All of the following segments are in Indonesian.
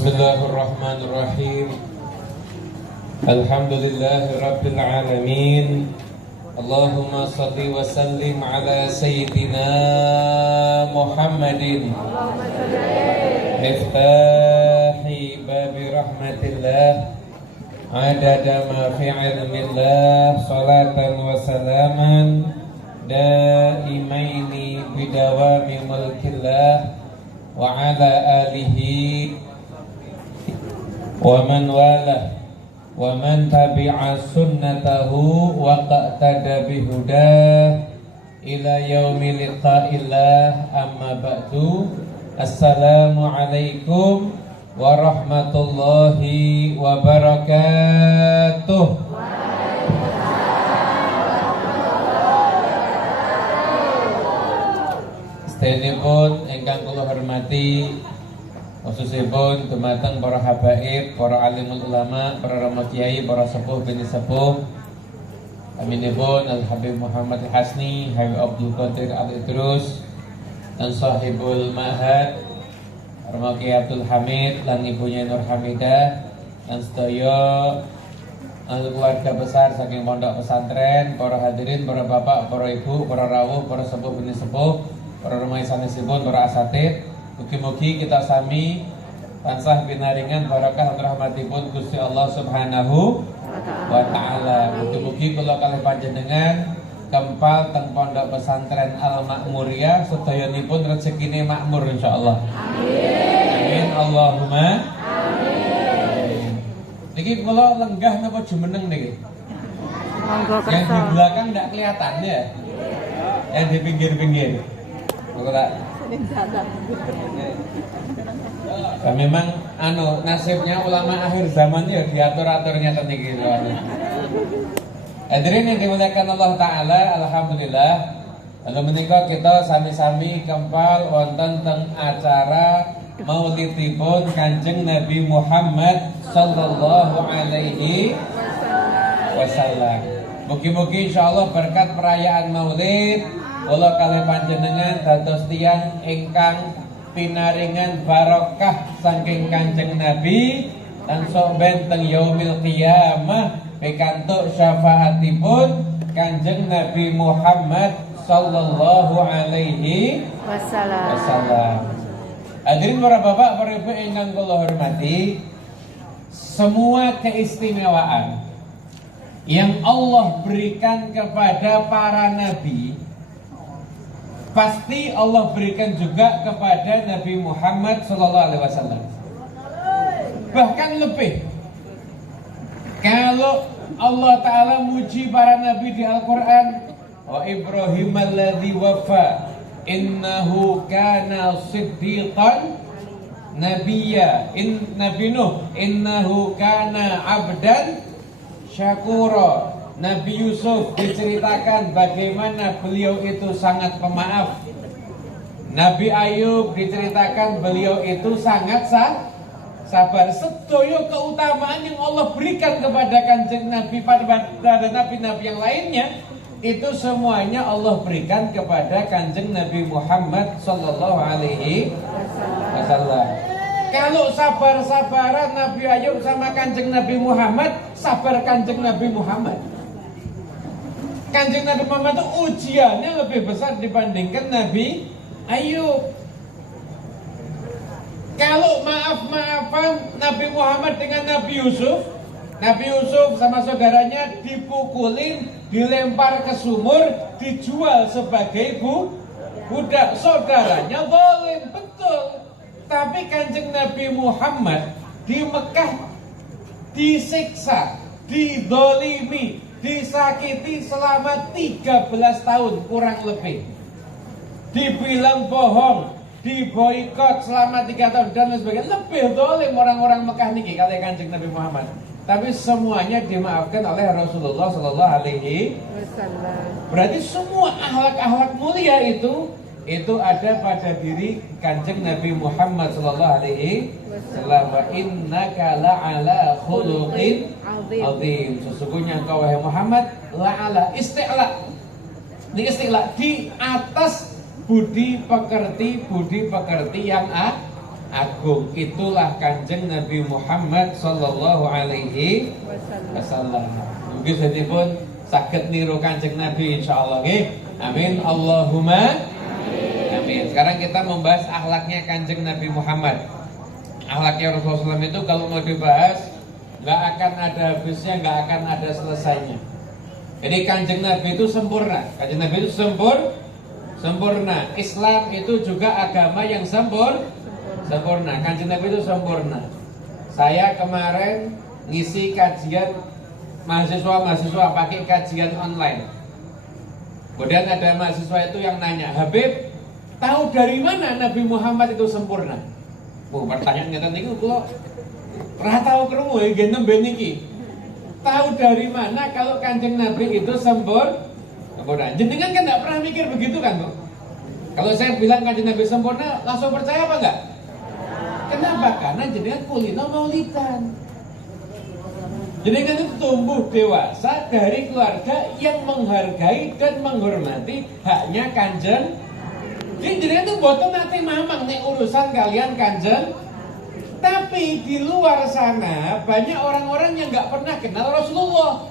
Bismillahirrahmanirrahim. Alhamdulillahirabbil alamin. Allahumma shalli wa sallim ala sayyidina Muhammadin miftahi babi rahmatillah adada ma fi ilmillah salatan wa salaman daimaini bidawami mulkillah wa ala alihi wa man wala wa man tabi'a sunnatahu wa qa'tada bihudah ila yaumi liqa'illah, amma ba'du. Assalamu alaikum warahmatullahi wabarakatuh. Sedherek ingkang kula hormati, khususipun dumateng para habaib, para alimul ulama, para rama kiai, para sepuh bini sepuh. Aminipun Al Habib Muhammad Al Hasni, Habib Abdul Qadir Al Idrus, dan sahibul ma'had Rama Kiai Abdul Hamid lan ibunya Nur Hamidah, dan sedaya keluarga besar saking pondok pesantren, para hadirin, para bapak, para ibu, para rawuh, para sepuh bini sepuh, para rumah sanesipun, para asatid. Mugi-mugi kita sami tansah pinaringan barakah rahmatipun Gusti Allah Subhanahu wa taala. Mugi-mugi kula kalih panjenengan kempal teng pondok pesantren Al Makmuriyah sedayanipun rezekine makmur insyaallah. Amin. Amin Allahumma amin. Niki kula lenggah napa jumeneng niki? Yang di belakang enggak kelihatan ya? Yang di pinggir-pinggir. Kula memang nasibnya ulama akhir zaman ya diatur-aturnya teniki soalnya. Hadirin yang dimuliakan Allah Ta'ala, alhamdulillah. Lalu menika kita sami-sami kempal wonten teng acara maulidipun Kanjeng Nabi Muhammad sallallahu alaihi wasallam. Mugi-mugi insyaallah berkat perayaan Maulid kula kalih panjenengan dados tiyang ingkang pinaringan barokah saking Kanjeng Nabi lan sok ben teng yaumil qiyamah pikantuk syafaatipun Kanjeng Nabi Muhammad sallallahu alaihi wasallam. Hadirin para bapak, para ibu ingkang kula hormati, semua keistimewaan yang Allah berikan kepada para nabi pasti Allah berikan juga kepada Nabi Muhammad sallallahu alaihi wasallam. Bahkan lebih. Kalau Allah Ta'ala muji para nabi di Al-Quran, wa Ibrahim alladhi wafa innahu kana siddiqan nabiyya, Nabi Nuh innahu kana abdan syakura. Nabi Yusuf diceritakan bagaimana beliau itu sangat pemaaf. Nabi Ayub diceritakan beliau itu sangat sabar. Sedaya keutamaan yang Allah berikan kepada Kanjeng Nabi pada nabi-nabi yang lainnya, itu semuanya Allah berikan kepada Kanjeng Nabi Muhammad sallallahu alaihi wasallam. Kalau sabar-sabaran Nabi Ayub sama Kanjeng Nabi Muhammad, sabar Kanjeng Nabi Muhammad. Kanjeng Nabi Muhammad itu ujiannya lebih besar dibandingkan Nabi Ayub. Kalau maaf-maafan Nabi Muhammad dengan Nabi Yusuf sama saudaranya dipukulin, dilempar ke sumur, dijual sebagai budak. Saudaranya zalim, betul. Tapi Kanjeng Nabi Muhammad di Mekah disiksa, didolimi, disakiti selama 13 tahun kurang lebih. Dibilang bohong, diboikot selama 3 tahun dan lain sebagainya. Lebih zalim orang-orang Mekah niki kali Kanjeng Nabi Muhammad. Tapi semuanya dimaafkan oleh Rasulullah sallallahu alaihi wasallam. Berarti semua akhlak-akhlak mulia itu ada pada diri Kanjeng Nabi Muhammad sallallahu alaihi wasallam. Wa innaka la'ala khuluqin azim. Sesungguhnya engkau wahai Muhammad la'ala isti'la. Ini isti'la di atas budi pekerti yang agung. Itulah Kanjeng Nabi Muhammad sallallahu alaihi wasallam. Mugi sedipun saged niru Kanjeng Nabi insyaallah nggih. Amin Allahumma amin. Sekarang kita membahas akhlaknya Kanjeng Nabi Muhammad. Akhlaknya Rasulullah SAW itu kalau mau dibahas nggak akan ada habisnya, nggak akan ada selesainya. Jadi Kanjeng Nabi itu sempurna. Kanjeng Nabi itu sempurna. Islam itu juga agama yang sempurna. Kanjeng Nabi itu sempurna. Saya kemarin ngisi kajian mahasiswa pakai kajian online. Kemudian ada mahasiswa itu yang nanya, Habib, tahu dari mana Nabi Muhammad itu sempurna? Pertanyaan ngeten niku kula ora tau krungu nggih nembe niki. Tahu dari mana kalau Kanjeng Nabi itu sempurna? Jenengan kan enggak pernah mikir begitu kan, Bu? Kalau saya bilang Kanjeng Nabi sempurna, langsung percaya apa enggak? Kenapa? Karena jenengan kulino maulidan. Jenengan itu tumbuh dewasa dari keluarga yang menghargai dan menghormati haknya Kanjeng. Jadi jenengan itu boten nate mamang nek urusan kalian Kanjeng. Tapi di luar sana banyak orang-orang yang nggak pernah kenal Rasulullah.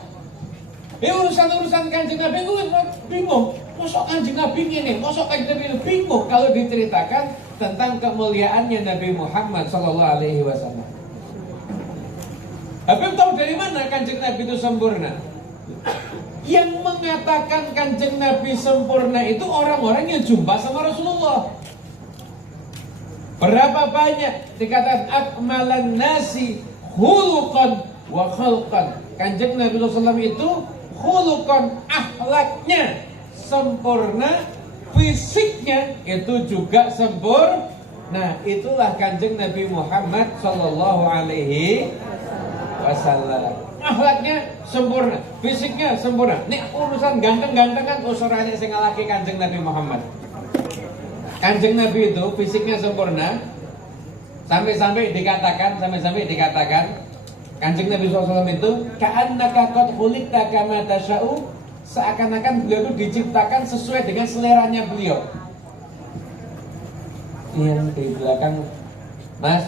Urusan-urusan Kanjeng Nabi itu bingung. Mosok Kanjeng Nabi ini, mosok Kanjeng Nabi itu bingung kalau diceritakan tentang kemuliaannya Nabi Muhammad sallallahu alaihi wasallam. Habib tahu dari mana Kanjeng Nabi itu sempurna? Yang mengatakan Kanjeng Nabi sempurna itu orang-orang yang jumpa sama Rasulullah. Berapa banyak dikatakan akmalan nasi khuluqan wa khalqan. Kanjeng Nabi SAW itu khuluqan, akhlaknya sempurna, fisiknya itu juga sempurna. Nah, itulah Kanjeng Nabi Muhammad sallallahu alaihi wasallam. Akhlaknya sempurna, fisiknya sempurna. Nek urusan ganteng-gantengan usurane sing ngalahke Kanjeng Nabi Muhammad. Kanjeng Nabi itu fisiknya sempurna. Sampai-sampai dikatakan Kanjeng Nabi SAW itu ka'annaka qad khuliqta kama tasya'u, seakan-akan beliau itu diciptakan sesuai dengan seleranya beliau. Yang di belakang Mas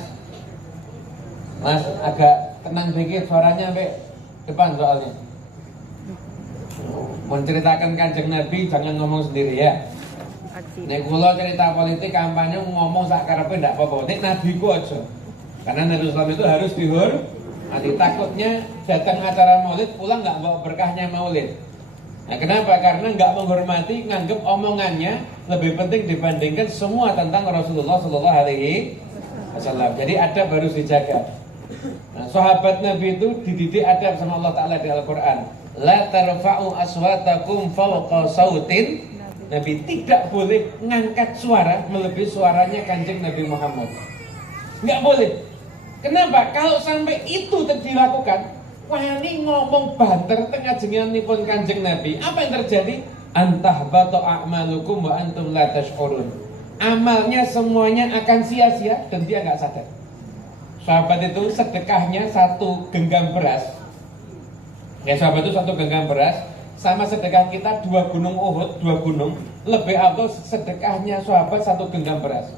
agak tenang dikit suaranya sampai depan soalnya. Menceritakan Kanjeng Nabi jangan ngomong sendiri ya. Nek kula cerita politik kampanye ngomong sak karepe ndak apa-apa. Nek Nabi ku aja. Karena Nabi Sallallahu itu harus dihormati. Takutnya datang acara Maulid pulang nggak bawa berkahnya Maulid. Nah, kenapa? Karena nggak menghormati, nganggep omongannya lebih penting dibandingkan semua tentang Rasulullah Sallallahu Alaihi Wasallam. Jadi adab harus dijaga. Nah, sahabat Nabi itu dididik adab sama Allah Ta'ala di Al-Quran. La tarfa'u aswatakum fawqa sautin. Nabi tidak boleh ngangkat suara melebihi suaranya Kanjeng Nabi Muhammad. Nggak boleh. Kenapa? Kalau sampai itu dilakukan, wani ngomong banter tengah jenenganipun Kanjeng Nabi, apa yang terjadi? Antahbata a'malukum wa antum la tash'urun. Amalnya semuanya akan sia-sia dan dia nggak sadar. Sahabat itu sedekahnya 1 genggam beras. Ya, sahabat itu 1 genggam beras sama sedekah kita 2 gunung Uhud, 2 gunung. Lebih atau sedekahnya sahabat 1 genggam beras.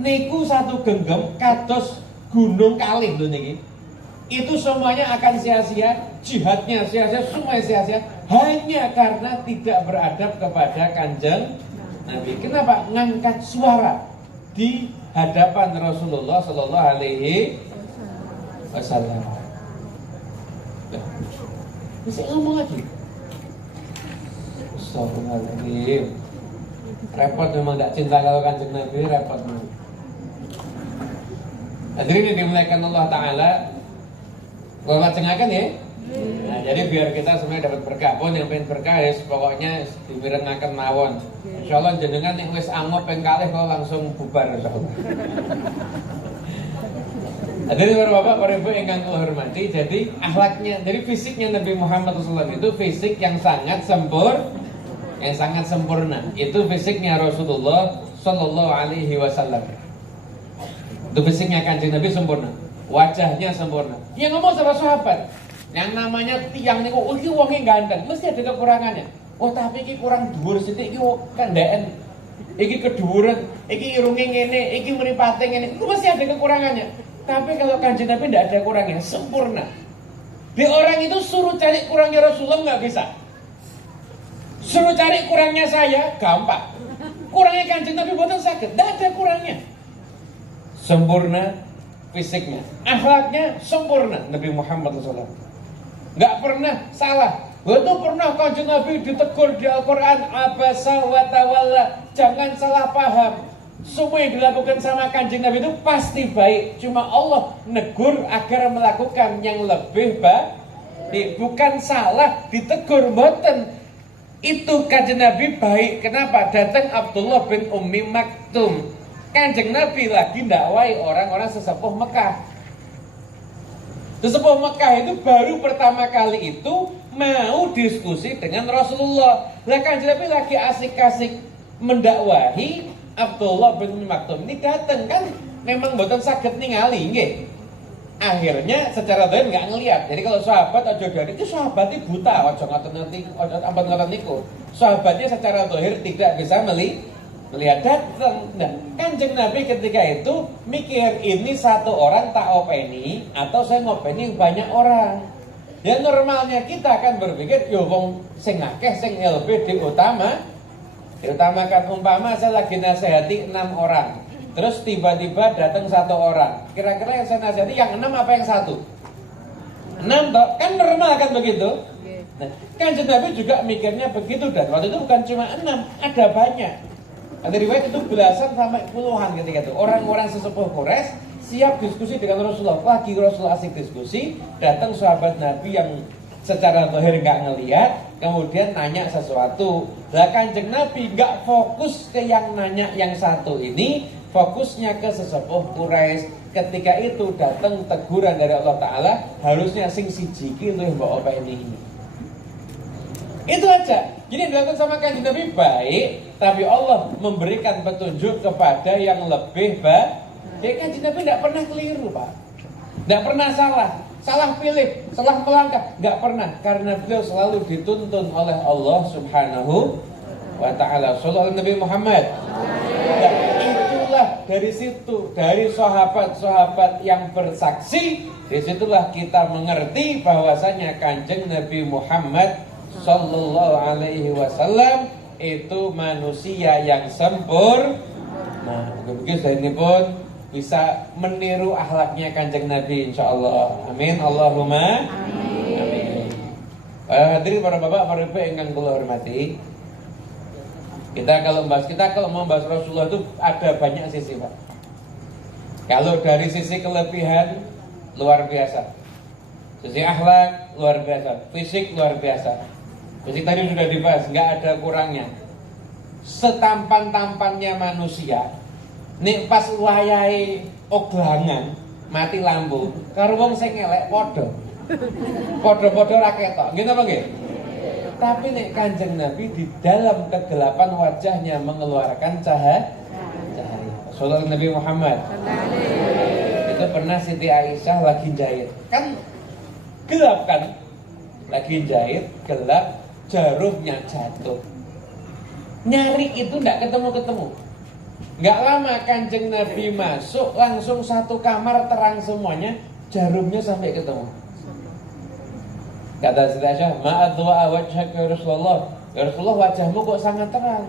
Niku 1 genggam kados gunung kalih lho niki. Itu semuanya akan sia-sia, jihadnya sia-sia, semua sia-sia hanya karena tidak beradab kepada Kanjeng Nabi. Kenapa? Ngangkat suara di hadapan Rasulullah Sallallahu Alaihi Wasallam. Bisa ngomong lagi. Astagfirullahaladzim. Repot memang tidak cinta kalau Kanjeng Nabi, repot memang. Hadirin yang dimuliakan Allah Ta'ala, kalau lajengakan ya. Nah, jadi biar kita semuanya dapat berkah. Pun yang pengen berkah ya, pokoknya dimirengaken mawon. Insyaallah jenengan nek wis angop ping kalih kok langsung bubar insyaallah. Hadirin para bapak, para ibu ingkang kula hormati, jadi akhlaknya, dari fisiknya Nabi Muhammad SAW itu fisik yang sangat sempurna. Itu fisiknya Rasulullah Sallallahu Alaihi Wasallam. Itu fisiknya Kanjeng Nabi sempurna, wajahnya sempurna. Yang ngomong sama sahabat, yang namanya tiang niku, iki wonge ganteng, mesti ada kekurangannya. Oh tapi iki kurang dhuwur sithik iki kan ndeken iki keduren, iki irunge ngene, iki mripate ngene. Itu masih ada kekurangannya. Tapi kalau Kanjeng Nabi tidak ada kurangnya, sempurna. Di orang itu suruh cari kurangnya Rasulullah nggak bisa. Suruh cari kurangnya saya, gampang. Kurangnya Kanjeng Nabi boten sakit, tidak ada kurangnya. Sempurna fisiknya, akhlaknya sempurna. Nabi Muhammad SAW nggak pernah salah. Itu pernah Kanjeng Nabi ditegur di Al-Quran, abasa wa tawalla, jangan salah paham. Semua yang dilakukan sama Kanjeng Nabi itu pasti baik. Cuma Allah negur agar melakukan yang lebih baik. Bukan salah, ditegur boten. Itu Kanjeng Nabi baik. Kenapa? Datang Abdullah bin Ummi Maktum. Kanjeng Nabi lagi dakwai orang-orang sesepuh Mekah. Sesepuh Mekah itu baru pertama kali itu mau diskusi dengan Rasulullah. Lah Kanjeng Nabi lagi asik-asik mendakwahi. Abdullah bin Ummi Maktum ini datang kan memang boten saged ningali nggih. Akhirnya secara zahir nggak ngelihat. Jadi kalau sahabat aja dari itu sahabatnya buta, aja ngoten niku. Sahabatnya secara zahir tidak bisa melihat datang. Nah, Kanjeng Nabi ketika itu mikir ini satu orang tak openi atau saya ngopeni banyak orang. Ya normalnya kita akan berpikir yo wong sing akeh sing lebih diutamakan. Umpama saya lagi nasihati 6 orang. Terus tiba-tiba datang 1 orang. Kira-kira yang saya nasihati yang 6 apa yang 1? 6 toh? Kan normal kan begitu? Nah, Kanjeng Nabi juga mikirnya begitu. Dan waktu itu bukan cuma 6, ada banyak. Ada riwayat itu belasan sampai puluhan ketika itu. Orang-orang sesepuh Quraisy siap diskusi dengan Rasulullah. Lagi Rasulullah asik diskusi, datang sahabat Nabi yang secara zahir nggak ngelihat, kemudian nanya sesuatu. Lah Kanjeng Nabi nggak fokus ke yang nanya yang satu ini, fokusnya ke sesepuh Quraisy. Ketika itu datang teguran dari Allah Ta'ala, harusnya sing siji iki luwih mbok openi. Itu aja. Jadi dilakukan sama Kanjeng Nabi baik, tapi Allah memberikan petunjuk kepada yang lebih baik. Jadi Kanjeng Nabi tidak pernah keliru, Pak. Tidak pernah salah pilih, salah melangkah, nggak pernah, karena beliau selalu dituntun oleh Allah Subhanahu wa Ta'ala. Sallallahu Nabi Muhammad. Dan itulah dari situ, dari sahabat-sahabat yang bersaksi, disitulah kita mengerti bahwasanya Kanjeng Nabi Muhammad Sallallahu Alaihi Wasallam itu manusia yang sempurna. Nah, begitu ini pun bisa meniru akhlaknya Kanjeng Nabi insyaallah. Amin Allahumma amin. Hadirin para bapak, para ibu yang kula hormati. Kita kalau mau bahas Rasulullah itu ada banyak sisi, Pak. Kalau dari sisi kelebihan luar biasa. Sisi akhlak luar biasa, fisik luar biasa. Fisik tadi sudah dibahas, nggak ada kurangnya. Setampan-tampannya manusia. Nek pas wayahe oglangan mati lampu, karo wong sing elek padha. Padha-padha ra ketok. Nggih napa nggih? Tapi nek Kanjeng Nabi di dalam kegelapan wajahnya mengeluarkan cahaya. Sallallahu Nabi Muhammad. Itu pernah Siti Aisyah lagi jahit. Kan gelap kan? Lagi jahit, gelap, jarumnya jatuh. Nyari itu enggak ketemu-ketemu. Nggak lama Kanjeng Nabi masuk, langsung satu kamar terang semuanya, jarumnya sampai ketemu. Kata Siti Aisyah, ma'adwa wajhaka ya Rasulullah. Ya Rasulullah, wajahmu kok sangat terang.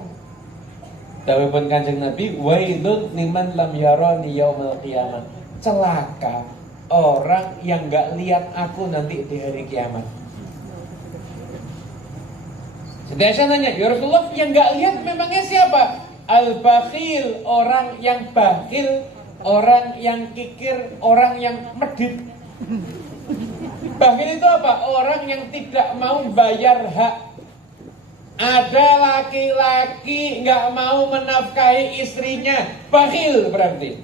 Dawuhipun Kanjeng Nabi, wailun liman lam yarani yaumil qiyamah. Celaka orang yang nggak lihat aku nanti di hari kiamat. Siti Aisyah nanya, ya Rasulullah, yang nggak lihat memangnya siapa? Al-bakhil, orang yang bakhil, orang yang kikir, orang yang medit. Bakhil itu apa? Orang yang tidak mau bayar hak. Ada laki-laki nggak mau menafkahi istrinya, bakhil berarti.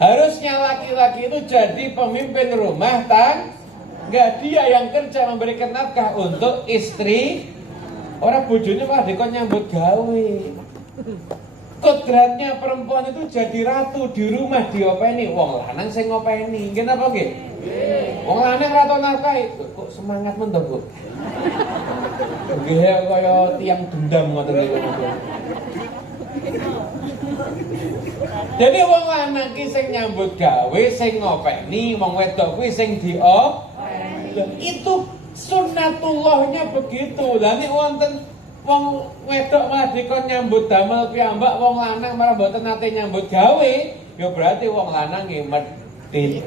Harusnya laki-laki itu jadi pemimpin rumah tangga, dia yang kerja memberikan nafkah untuk istri. Orang bojone malah dikon nyambut gawe. Kodratnya perempuan itu jadi ratu di rumah diopeni, wong lanang sing ngopeni. Nggih napa nggih? Wong lanang ra tau nafkahi. Kok semangat men to, Bu? Nggih kaya tiang dendam ngoten niku. Jadi wong lanang ki sing nyambut gawe, sing ngopeni, wong wedok kuwi sing itu sunnatullahnya begitu. Lah nek wonten wong wedok malah dikon nyambut damel piyambak, wong lanang malah mboten nate nyambut gawe, ya berarti wong lanang medhit.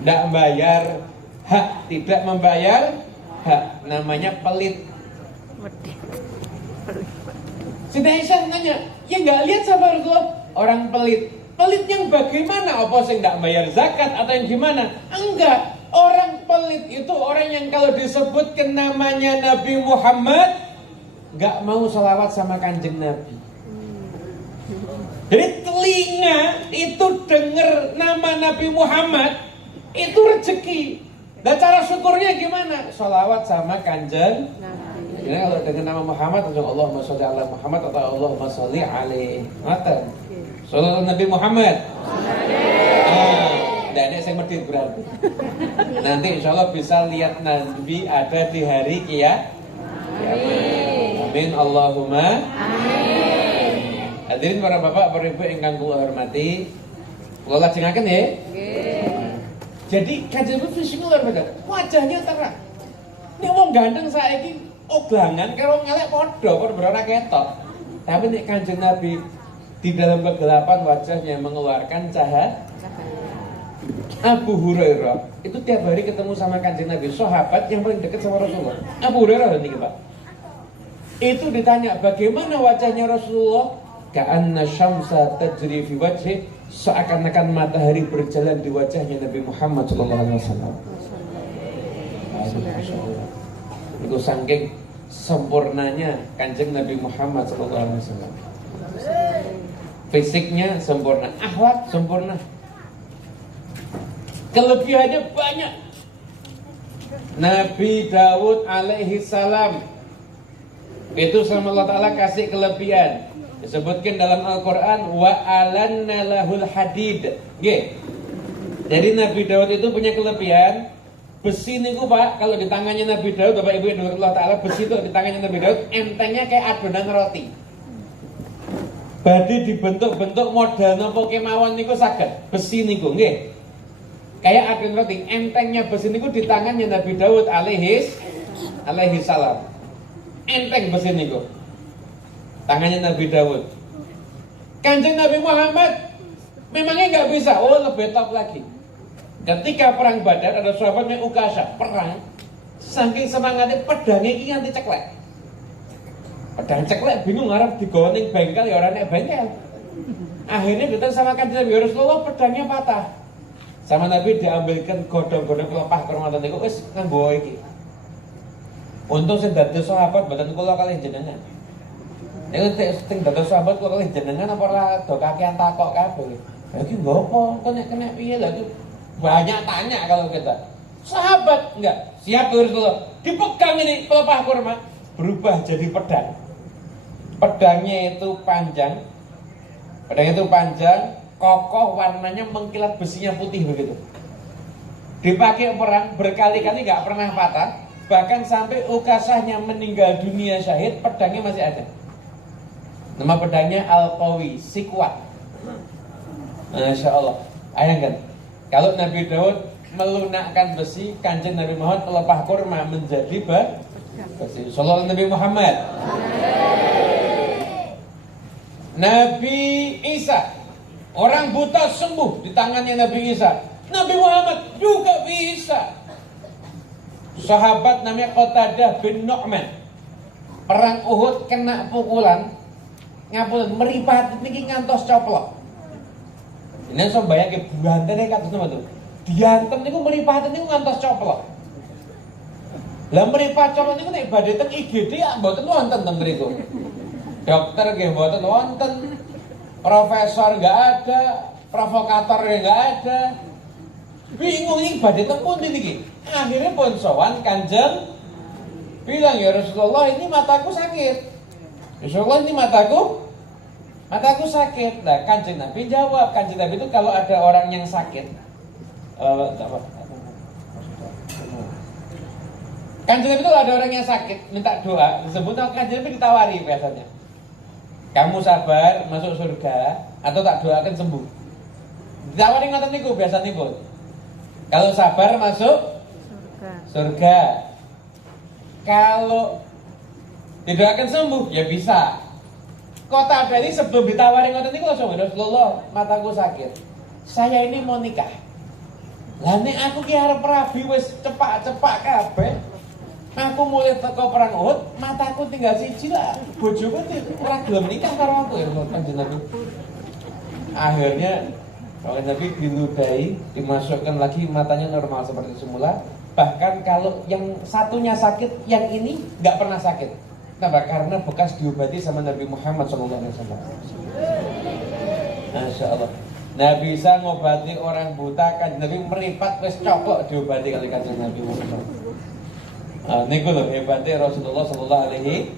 Ndak membayar hak, tidak membayar hak, namanya pelit. Siti Aisyah nanya, ya nggak lihat sama Rasulullah orang pelit. Pelit yang bagaimana? Apa sih nggak bayar zakat atau yang gimana? Enggak. Orang pelit itu orang yang kalau disebutkan namanya Nabi Muhammad nggak mau salawat sama kanjeng Nabi. Jadi telinga itu dengar nama Nabi Muhammad itu rezeki. Dan cara syukurnya gimana? Salawat sama kanjeng Nabi. Jadi kalau dengan nama Muhammad, Allahumma sholli ala Muhammad atau Allahumma sholli alaihi mata. Sallallahu Nabi Muhammad. Dan ini saya medit berarti. Nanti insya Allah bisa lihat Nabi ada di hari kiamat. Amin Allahumma. Amin. Hadirin para bapak, para ibu ingkang kula hormati, kula lajengaken ya. Jadi kanjeng Nabi sing luar biasa, wajahnya terang. Nek wong ganteng saiki oglangan karo ngelek padha berora ketok. Tapi nek kanjeng Nabi di dalam kegelapan wajahnya mengeluarkan cahaya. Abu Hurairah itu tiap hari ketemu sama kanjeng Nabi, sahabat yang paling dekat sama Rasulullah. Abu Hurairah ini Pak. Itu ditanya bagaimana wajahnya Rasulullah? Ka'anna syamsa tajri fi wajhi, seakan-akan matahari berjalan di wajahnya Nabi Muhammad sallallahu alaihi wasallam. Itu saking sempurnanya kanjeng Nabi Muhammad sallallahu alaihi wasallam. Fisiknya sempurna, akhlak sempurna. Kelebihannya banyak. Nabi Daud alaihi salam itu sama Allah Ta'ala kasih kelebihan. Disebutkan dalam Al-Quran wa alanna lahul hadid. Jadi Nabi Daud itu punya kelebihan. Besi niku Pak, kalau di tangannya Nabi Daud, Bapak Ibu yang Allah Ta'ala, besi itu di tangannya Nabi Daud entengnya kayak adonan roti. Badhe dibentuk-bentuk model napa kemawon niku saged. Besi niku nggih. Kayak adonan roti, entengnya besi niku di tangannya Nabi Daud alaihi salam. Enteng besi niku. Tangannya Nabi Daud. Kanjeng Nabi Muhammad memangnya nggak bisa. Oh, lebih top lagi. Ketika perang Badar ada sahabatnya Ukasha perang, saking semangatnya pedangnya iki nganti ceklek. Pedang ceklek bingung arep digawa ning bengkel ya ora nek bengkel. Akhirnya datang sama kanjeng Nabi Rasulullah, pedangnya patah. Sama Nabi diambilkan godhong-godhong pelepah permata niku wis nganggo iki. Untung sing dadi sahabat mboten kula kalih jenengan. Nek sing dadi sahabat kula kalih jenengan apa ora do kakean takok kabeh. Lha iki nggo apa? Kena piye lha iki? Banyak tanya kalau kita. Sahabat enggak siap Rasulullah. Dipegang ini pelepah kurma berubah jadi pedang. Pedangnya itu panjang. Pedangnya itu panjang, kokoh, warnanya mengkilat, besinya putih begitu. Dipakai perang berkali-kali nggak pernah patah. Bahkan sampai Ukasahnya meninggal dunia syahid, pedangnya masih ada. Nama pedangnya Al-Qawi, si kuat. Masya Allah. Ayangkan, kalau Nabi Daud melunakkan besi, kanjeng Nabi Muhammad pelepah kurma menjadi besi. Sallallahu Nabi Muhammad. Nabi Isa, orang buta sembuh di tangannya Nabi Isa. Nabi Muhammad juga bisa. Sahabat namanya Qatadah bin Nu'man, perang Uhud kena pukulan, ngapunten meripat niki ngantos coplok. Ini so bayangke buantene kados napa tuh? Diantem niku meripat niku ngantos coplok. Lah meripat coplok niku nek badhe teng IGD ya mboten wonten teng mriku. Dokter nggih mboten wonten. Profesor enggak ada, provokator enggak ada. Bingung iki badhe teng pundi niki? Akhirnya pun sowan kanjeng bilang, ya Rasulullah ini mataku sakit. Rasulullah ini mataku sakit. Nah kanjeng Nabi jawab, kanjeng Nabi itu kalau ada orang yang sakit, kanjeng Nabi itu kalau ada orang yang sakit minta doa, disebut kanjeng Nabi ditawari biasanya. Kamu sabar masuk surga atau tak doakan sembuh? Ditawari ngoten niku biasa niku. Kalau sabar masuk surga. Kalau didoakan sembuh ya bisa. Kota Bali sebelum ditawari ngoten niku langsung Rasulullah, mataku sakit. Saya ini mau nikah. Lah nek aku ki arep rabi wis cepak-cepak kabeh. Aku mulai teko perang Uhud, mataku tinggal siji lah. Bojoku ora gelem nikah karo aku ya Kanjeng Nabi. Akhirnya Kanjeng Nabi diludahi, dimasukkan lagi matanya normal seperti semula. Bahkan kalau yang satunya sakit, yang ini nggak pernah sakit. Kenapa? Karena bekas diobati sama Nabi Muhammad SAW. Masya Allah. Nabi bisa ngobati orang buta, Kanjeng Nabi meripat wis cokok diobati kali Kanjeng Nabi Muhammad. Niku loh hebatnya Rasulullah Sallallahu Alaihi.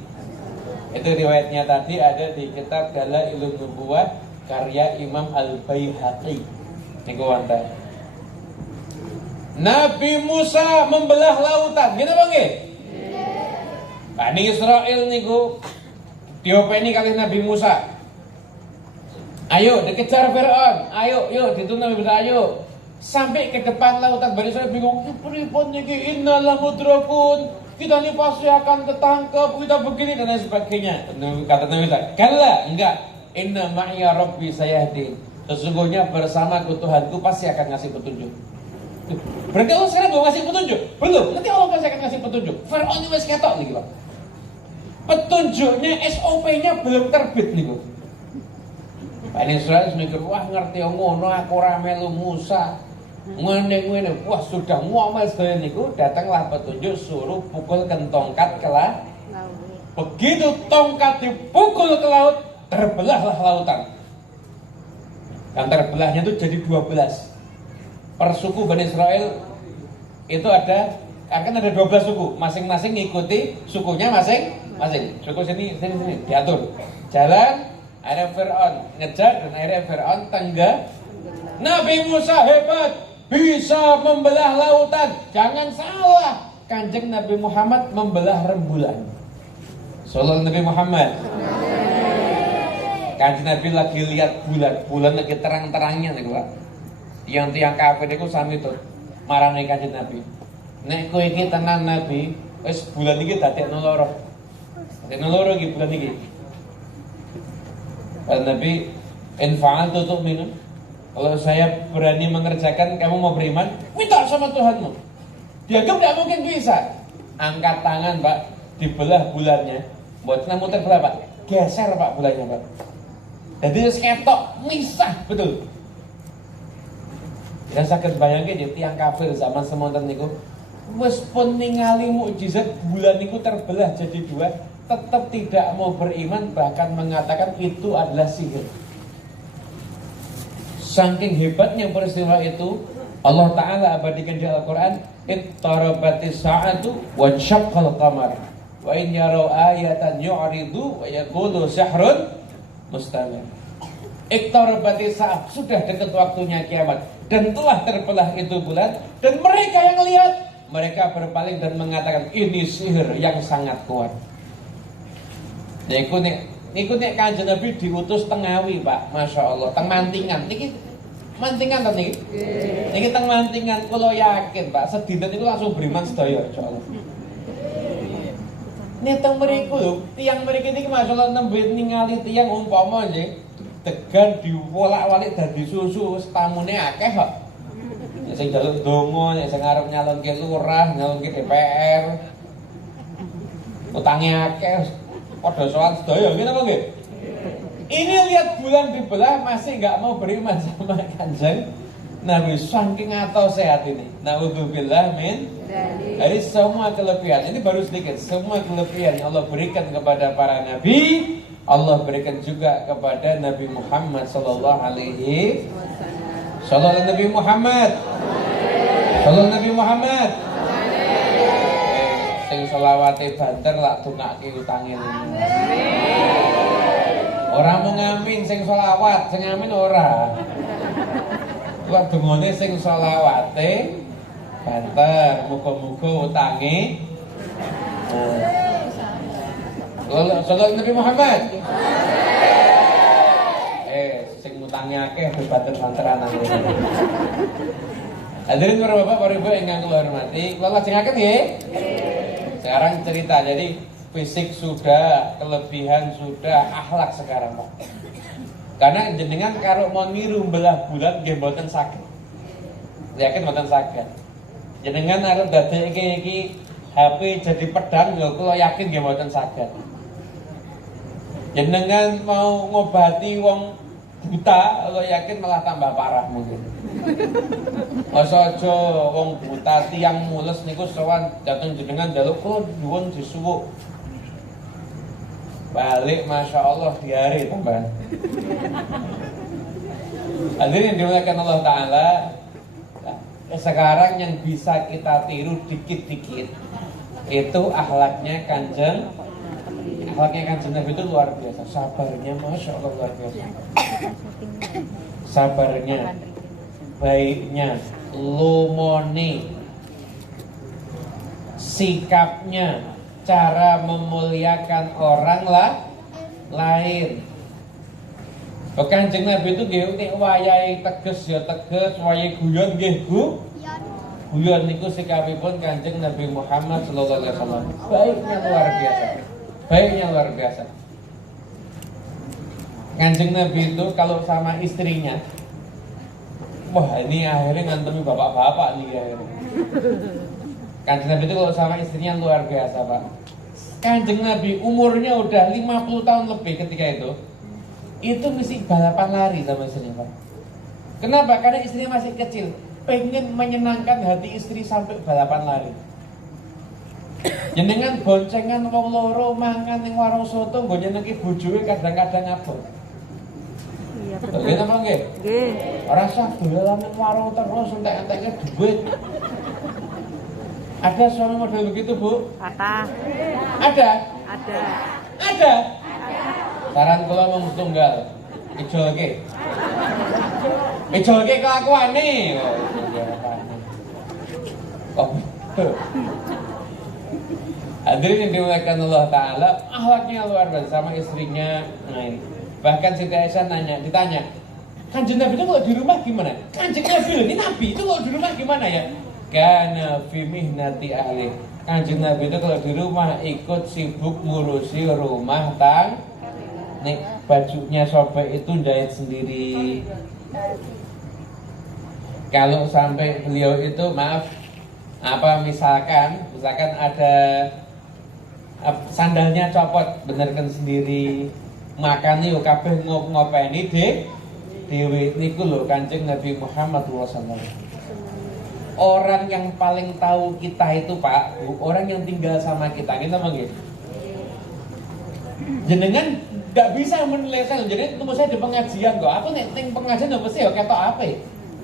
Itu riwayatnya tadi ada di kitab Dalailun Nubuwah karya Imam Al-Baihaqi. Niku wonten. Nabi Musa membelah lautan, gini apa nggih? Bani Israel niku diopeni kali Nabi Musa. Ayo dikejar Fir'aun, ayo yuk dituntun Nabi Musa, ayo. Sampai ke depan lautan, Bani Israel bingung, pripun niki innalah mudrakun, kita ini pasti akan ketangkep, kita begini dan lain sebagainya. Kata Nabi Musa, kalla, enggak, inna ma'ya rabbi sayahdin. Sesungguhnya bersamaku Tuhanku pasti akan ngasih petunjuk. Berarti Allah sekarang belum ngasih petunjuk? Belum, nanti Allah pasti akan ngasih petunjuk. Fir'aun ini wis ketok nih Pak. Petunjuknya, SOP-nya belum terbit nih Bu. Bani Israel mikir, wah ngerti ngono aku ora melu Musa. Ngene-ngene, wah sudah ngomel sedaya niku, datanglah petunjuk suruh pukul tongkat ke laut. Begitu tongkat dipukul ke laut, terbelahlah lautan. Dan terbelahnya itu jadi 12. Per suku Bani Israel itu akan ada 12 suku, masing-masing ngikuti sukunya masing-masing. Suku sini diatur. Jalan, ada Fir'aun ngejar dan akhirnya Fir'aun tenggelam. Nabi Musa hebat, bisa membelah lautan. Jangan salah, Kanjeng Nabi Muhammad membelah rembulan. Sallallahu Nabi Muhammad. Kanjeng Nabi lagi lihat bulan lagi terang-terangnya nih Pak. Tiang-tiang kafir itu sami tuh marane Kanjeng Nabi. Nek kowe iki tenan Nabi, wis bulan iki dadekno loro. Dadekno loro iki bulan iki. Nabi infa'al tutup minum. Kalau saya berani mengerjakan, kamu mau beriman? Minta sama Tuhanmu. Dianggap tidak mungkin bisa. Angkat tangan Pak, dibelah bulannya. Buatnya muter belah Pak, geser Pak bulannya Pak. Jadi seketok, misah betul. Kita sakit bayangin di tiang kafir zaman semonten niku. Wes pun ningali mukjizat bulan niku terbelah jadi dua, tetap tidak mau beriman, bahkan mengatakan itu adalah sihir. Saking hebatnya peristiwa itu, Allah Ta'ala abadikan di Al-Quran, ittarabatis sa'atu wa syaqqal qamar wa in yarau ayatan yu'ridu wa yaqulu sihrun mustamir. Ittarabatis sa'at, sudah dekat waktunya kiamat dan telah terbelah itu bulan, dan mereka yang lihat, mereka berpaling dan mengatakan ini sihir yang sangat kuat. Niku nek Kanjeng Nabi diutus tengawi Pak, Masya Allah, teng Mantingan. Niki Mantingan to niki? Niki teng Mantingan, kula yakin Pak, sedinten niku langsung beriman sedaya insyaallah. Nek teng mriku lho, tiyang mriki niki Masya Allah nembe ningali tiyang umpama nggih, degan diwolak-walik dadi susu, wis tamune akeh kok. Nek sing njaluk donga, nek sing arep nyalonke lurah, nyalonke DPR. Utange akeh. Pada soal sedaya, gitu apa nggih? Ini lihat bulan dibelah masih nggak mau beriman sama Kanjeng Nabi, saking atau sehat ini. Naudzubillah min. Jadi semua kelebihan ini baru sedikit. Semua kelebihan yang Allah berikan kepada para nabi, Allah berikan juga kepada Nabi Muhammad Sallallahu Alaihi Sallallahu Nabi Muhammad Sallallahu Nabi Muhammad. Sing selawate banter lak dongake utange. Ora mau ngamin sing selawat, sing ngamin ora. Kuwi dongane sing selawate banter, muga-muga utange. Sallallahu Nabi Muhammad. sing mutange akeh debaten santeran nang. Hadirin para bapak, para ibu yang kula hormati, kula lajengaken nggih. Sekarang cerita, jadi fisik sudah, kelebihan sudah, akhlak sekarang Pak. Karena jenengan karo mau niru belah bulan nggih mboten saged. Yakin mboten saged. Jenengan arep dadekke iki HP jadi pedang lho, kula yakin nggih mboten saged. Jenengan mau ngobati wong buta, kula yakin malah tambah parah mungkin. Masa aja wong buta tiang mules niku sowan dateng jenengan njaluk kula nyuwun disuwuk. Balik Masya Allah diare tambah. Hadirin yang dimuliakan Allah Ta'ala, sekarang yang bisa kita tiru dikit-dikit itu akhlaknya Kanjeng Nabi itu luar biasa. Sabarnya Masya Allah luar biasa. Sabarnya, baiknya, lumone, sikapnya, cara memuliakan orang lain. Kanjeng Nabi itu nggih nek wayahe teges ya teges, wayahe guyon nggih guyon niku sikapipun Kanjeng Nabi Muhammad sallallahu alaihi wasallam. Baiknya luar biasa. Baiknya luar biasa. Kanjeng Nabi itu kalau sama istrinya, wah ini akhirnya ngantemi bapak-bapak nih akhirnya. Kanjeng Nabi itu kalau sama istrinya luar biasa Pak. Kanjeng Nabi umurnya udah 50 tahun lebih ketika itu mesti balapan lari sama istrinya Pak. Kenapa? Karena istrinya masih kecil, pengen menyenangkan hati istri sampai balapan lari. Jenengan boncengan wong loro mangan ning warung soto nggo nyenengke bojoe kadang-kadang abot. Iya betul. Nggih napa nggih? Nggih. Ora usah dolan ning warung terus entek-enteke duit. Ada suami model begitu, Bu? Ada. Ada? Ada. Ada? Saran kula mung setunggal. Ijolke. Ijolke kelakuane. Kok. Hadirin yang dimuliakan Allah Ta'ala, akhlaknya luar biasa sama istrinya. Bahkan Siti Aisyah ditanya, Kanjeng Nabi itu kalau di rumah gimana? Kanjeng Nabi ini Nabi itu kalau di rumah gimana ya? Kana fi mihnati ahli. Kanjeng Nabi itu kalau di rumah ikut sibuk ngurusi rumah nek bajunya sobek itu jahit sendiri. Kalau sampai beliau itu misalkan ada sandalnya copot, benerkan sendiri. Makan yuk kabeh ngopeni dewe niku lho Kanjeng Nabi Muhammad SAW. Orang yang paling tahu kita itu Pak, orang yang tinggal sama kita nggih. Jenengan nggak bisa menilai saya. Jadi itu saya di pengajian kok. Aku nek ning pengajian yo mesti yo ketok ape?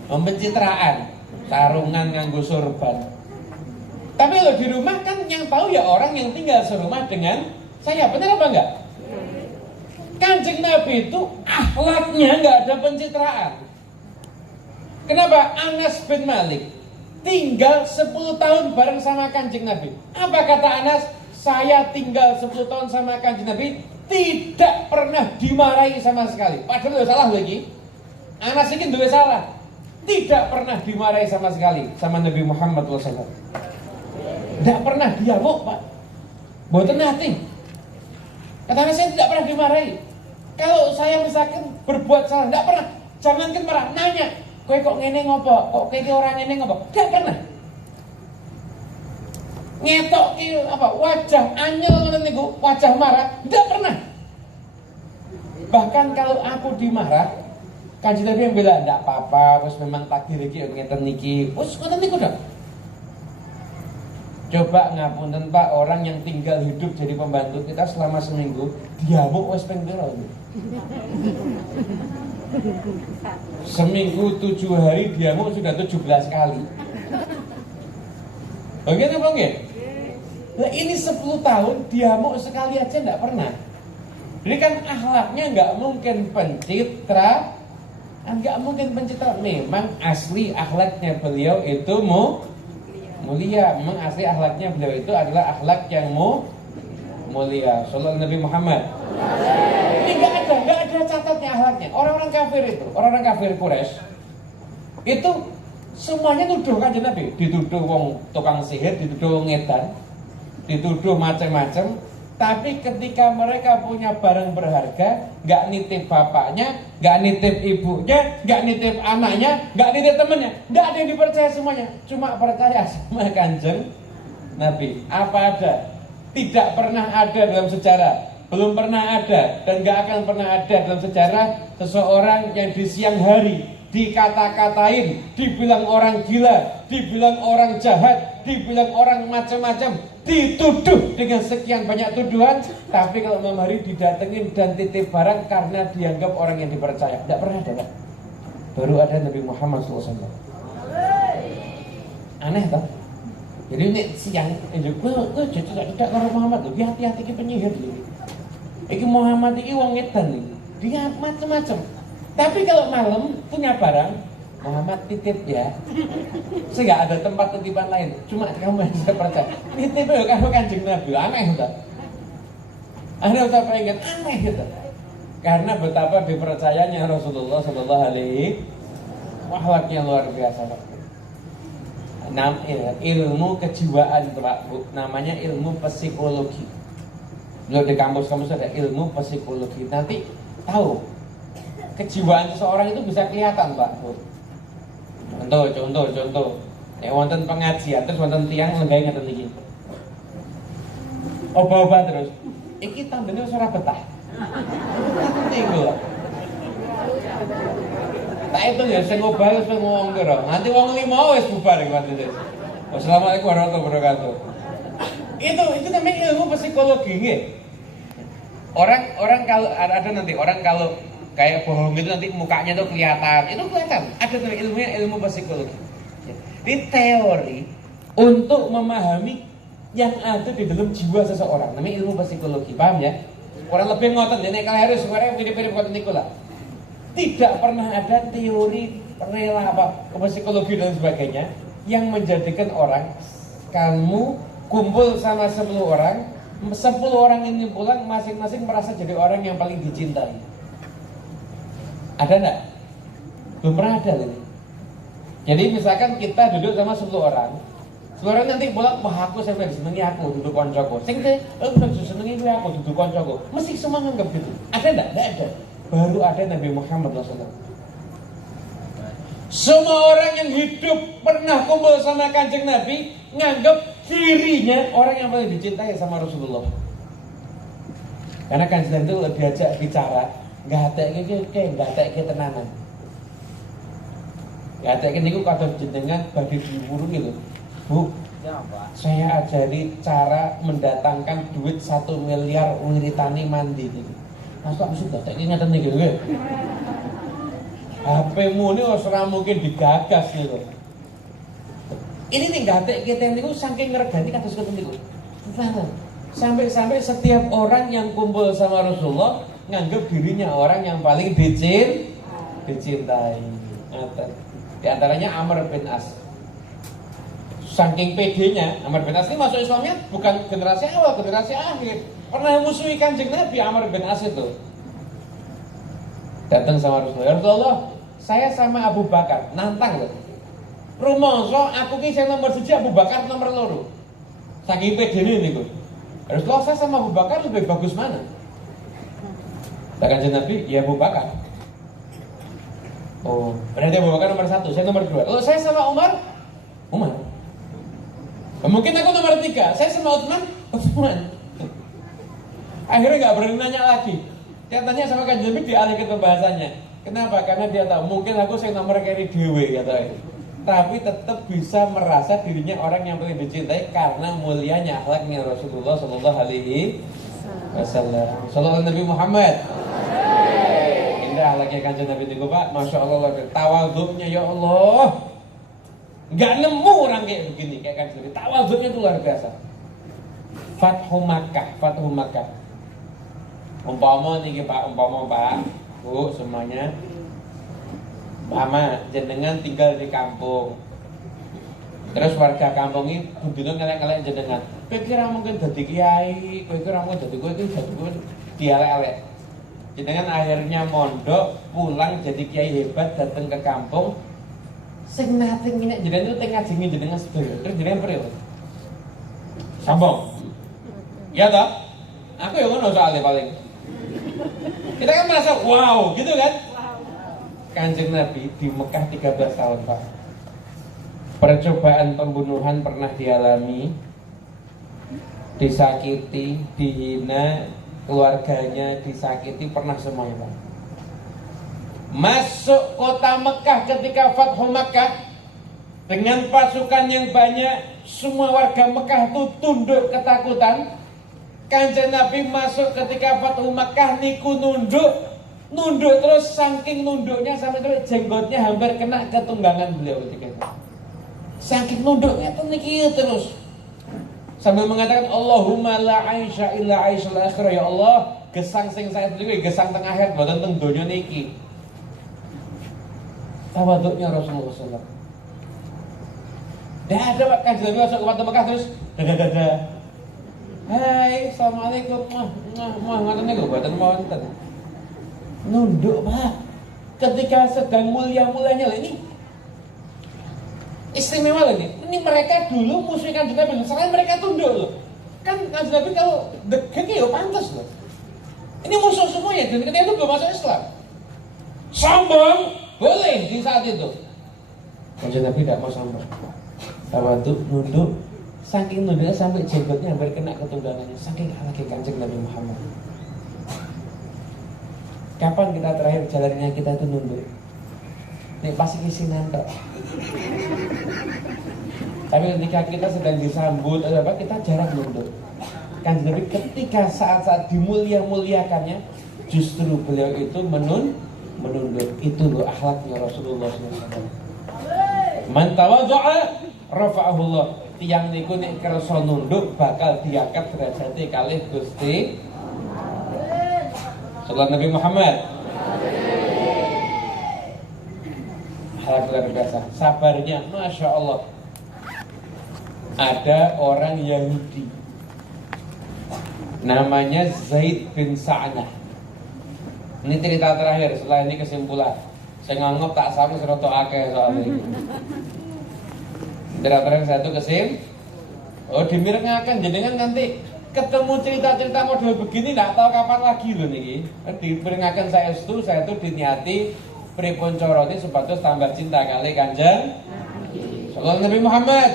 Pencitraan, sarungan nganggo sorban. Tapi kalau di rumah kan yang tahu ya orang yang tinggal serumah dengan saya, benar apa enggak? Kanjeng Nabi itu akhlaknya enggak ada pencitraan. Kenapa? Anas bin Malik tinggal 10 tahun bareng sama Kanjeng Nabi. Apa kata Anas? Saya tinggal 10 tahun sama Kanjeng Nabi, tidak pernah dimarahi sama sekali. Padahal salah lagi. Anas ini duwe salah. Tidak pernah dimarahi sama sekali sama Nabi Muhammad SAW. Tidak pernah diamuk Pak. Mboten nate. Katanya saya tidak pernah dimarahi. Kalau saya misalkan berbuat salah, tidak pernah. Jangankan marah, nanya, kowe kok ngene ngopo? Kok kowe orang ngene ngopo? Tidak pernah. Ngetok wajah anyel ngoten niku, wajah marah, tidak pernah. Bahkan kalau aku dimarah, Kanjeng Nabi yang bilang, tidak apa-apa, wis memang takdir iki ngeten niki. Wis ngoten niku dah. Coba ngapunten Pak, orang yang tinggal hidup jadi pembantu kita selama seminggu, diamuk wis ping pira? Seminggu 7 hari diamuk sudah 17 kali. Bagaimana Bang ya? Nah ini 10 tahun diamuk sekali aja enggak pernah. Jadi kan akhlaknya enggak mungkin pencitra. Enggak mungkin pencitra. Memang asli akhlaknya beliau itu mulia. Memang asli akhlaknya beliau itu adalah akhlak yang mulia. Sallallahu Nabi Muhammad. Ini enggak ada catatnya akhlaknya. orang-orang kafir itu, orang-orang kafir Quraisy itu semuanya nuduh Kanjeng Nabi, dituduh wong tukang sihir, dituduh wong edan, dituduh macam-macam. Tapi ketika mereka punya barang berharga, nggak nitip bapaknya, nggak nitip ibunya, nggak nitip anaknya, nggak nitip temennya, nggak ada yang dipercaya semuanya. Cuma percaya sama Kanjeng Nabi. Apa ada? Tidak pernah ada dalam sejarah, belum pernah ada, dan nggak akan pernah ada dalam sejarah seseorang yang di siang hari dikata-katain, dibilang orang gila, dibilang orang jahat, dibilang orang macam-macam, dituduh dengan sekian banyak tuduhan, tapi kalau malam hari didatengin dan titip barang karena dianggap orang yang dipercaya. Tidak pernah ada, Pak. Baru ada Nabi Muhammad SAW. Aneh toh? Jadi ini siang, gue jadi tidak karo Muhammad loh, hati-hati ke penyihir loh. Iki Muhammad iki wong edan nih, dia macam-macam. Tapi kalau malam punya barang, Muhammad titip ya. Saya nggak ada tempat titipan lain, cuma kamu yang bisa percaya. Titip ya kamu Kanjeng Nabi, aneh tak? Anda udah pengen aneh gitu. Karena betapa dipercayanya Rasulullah Shallallahu Alaihi Wasallam yang luar biasa. Ilmu kejiwaan itu Pak, namanya ilmu psikologi. Kalau di kampus-kampus ada ilmu psikologi, nanti tahu kejiwaan seseorang itu bisa kelihatan Pak. Contoh. Wonten pengajian terus wonten tiang lenggai ngaten iki. Oba-oba terus. Iki tandene wis ora betah. Tinggal. Tak itu ya sing obah wis ngomong kira. Nanti wong 5 wis bubar iki pasti. Wassalamualaikum warahmatullahi wabarakatuh. Itu namanya ilmu psikologi nggih. Orang kalau ada nanti orang kalau kayak bohong itu nanti mukanya tuh kelihatan. Itu kelihatan. Ada tuh ilmunya, ilmu psikologi. Ini teori untuk memahami yang ada di dalam jiwa seseorang. Namanya ilmu psikologi. Paham ya? Orang lebih ngotot jadi kalau harus suara mirip-mirip koten niku lah. Tidak pernah ada teori rela psikologi dan sebagainya yang menjadikan orang kamu kumpul sama 10 orang, 10 orang ini pulang masing-masing merasa jadi orang yang paling dicintai. Ada enggak? Belum pernah ada ini. Jadi misalkan kita duduk sama 10 orang nanti pulang, wah aku sampai disenengi aku duduk koncoku. Sing disenengi gue aku duduk koncoku. Mesti semua nganggap gitu. Ada enggak? Enggak ada. Baru ada Nabi Muhammad SAW. Semua orang yang hidup pernah kumpul sama Kanjeng Nabi nganggap dirinya orang yang paling dicintai sama Rasulullah. Karena Kanjeng Nabi itu diajak bicara, nggak ada tenanan. Nggak ada niku kata jenengan badhe diburu gitu. Bu, saya ajari cara mendatangkan duit 1 miliar wiritani mandi gitu. Masa mesti gak ini ngeten iki lho. HP-mu ini ora mungkin digagas gitu. Ini nih gatek kita niku saking ngregani kados ngoten niku. Sampai setiap orang yang kumpul sama Rasulullah nganggap dirinya orang yang paling dicintai. Di antaranya Amr bin As. Saking PD-nya, Amr bin As ini masuk Islamnya bukan generasi awal, generasi akhir. Pernah musuhi Kanjeng Nabi Amr bin As itu. Datang sama Rasulullah, saya sama Abu Bakar, nantang loh. Rumangsa aku ki sing nomor 1 Abu Bakar nomor 2. Saking PD-ne niku. Rasulullah, saya sama Abu Bakar lebih bagus mana? Kanjeng Nabi, ya Abu Bakar. Oh, berarti Abu Bakar nomor 1, saya nomor 2. Kalau saya sama Umar. Mungkin aku nomor 3, saya sama Utsman. Akhirnya nggak berani nanya lagi. Dia tanya sama Kanjeng Nabi, dialihkan pembahasannya. Kenapa? Karena dia tahu mungkin aku saya nomor keri dewe katanya. Tapi tetap bisa merasa dirinya orang yang paling dicintai karena mulianya akhlaknya Rasulullah Shallallahu Alaihi Wasallam. Sallallahu Nabi Muhammad. Indah akhlaknya Kanjeng Nabi itu Pak, masya Allah, tawadhunya ya Allah. Nggak nemu orang kayak begini kayak Kanjeng Nabi. Tawadhunya itu luar biasa. Fathu Makkah. Umpama Pak, Bu semuanya. Mama jenengan tinggal di kampung. Terus warga kampung ini budino ngelek-ngelek jenengan. Kowe kira mungkin dadi kiai, kowe kira mungkin dadi kowe iki dadi kowe dialek-alek. jenengan akhirnya mondok, pulang jadi kiai hebat, datang ke kampung. Sing nate ngene jenengan itu teng ngaji jenengan sedaya. Terus jenengan priyo? Sambung. Ya toh? Aku ya ngono soalnya paling. Kita kan merasa wow, gitu kan? Kanjeng Nabi di Mekah 13 tahun, Pak. Percobaan pembunuhan pernah dialami, disakiti, dihina, keluarganya disakiti, pernah semuanya, Pak. Masuk kota Mekah ketika Fathu Makkah dengan pasukan yang banyak, semua warga Mekah itu tunduk ketakutan. Kanjeng Nabi masuk ketika Fathu Makkah niku nunduk terus, saking nunduknya sampai terus jenggotnya hampir kena ke tunggangan beliau ketika itu. Saking nunduknya tuh niki terus sambil mengatakan Allahumma la aisha illa aishal akhirah, ya Allah, gesang sing saya dhewe gesang teng akhirat mboten teng donya niki. Tawaduknya Rasulullah SAW. Dah ada Pak Kanjeng Nabi masuk ke Fathu Makkah terus dada. Hai, assalamualaikum. Ngoten niku mboten wonten. Nunduk, Pak. Ketika sedang mulia-mulianya ini istimewa loh ini. Ini mereka dulu musuh Kanjeng Nabi, sekarang mereka tunduk loh. Kan Kanjeng Nabi kalau deket ya pantas loh. Ini musuh semuanya dan ketika itu belum masuk Islam. Sombong boleh di saat itu. Kanjeng Nabi tidak mau sombong. Tawaduk, nunduk. Saking nunduknya sampai jenggotnya hampir kena ke tunggangannya. Saking halaknya Kanjeng Nabi Muhammad. Kapan kita terakhir jalannya kita itu nunduk? Nih pasti ngisi nanti. Tapi ketika kita sedang disambut atau apa, kita jarang nunduk. Kanjeng Nabi ketika saat-saat dimulia-muliakannya, justru beliau itu menunduk. Itu loh akhlaknya Rasulullah SAW. Man tawadhu'a rafa'ahullah. Tiang niku nek kersa nunduk bakal diangkat derajate kalih Gusti sallallahu Nabi Muhammad. Luar biasa. Sabarnya, Masya Allah. Ada orang Yahudi namanya Zaid bin Sa'nah. Ini cerita terakhir, setelah ini kesimpulan. Saya nganggep tak sami seroto akeh soal ini. Cerita terakhir satu dimirengaken jenengan nanti ketemu cerita-cerita model begini tidak tahu kapan lagi loh niki. Dimirengaken saya itu diniati pripun carane supados tambah cinta kali Kanjeng sallallahu Nabi Muhammad.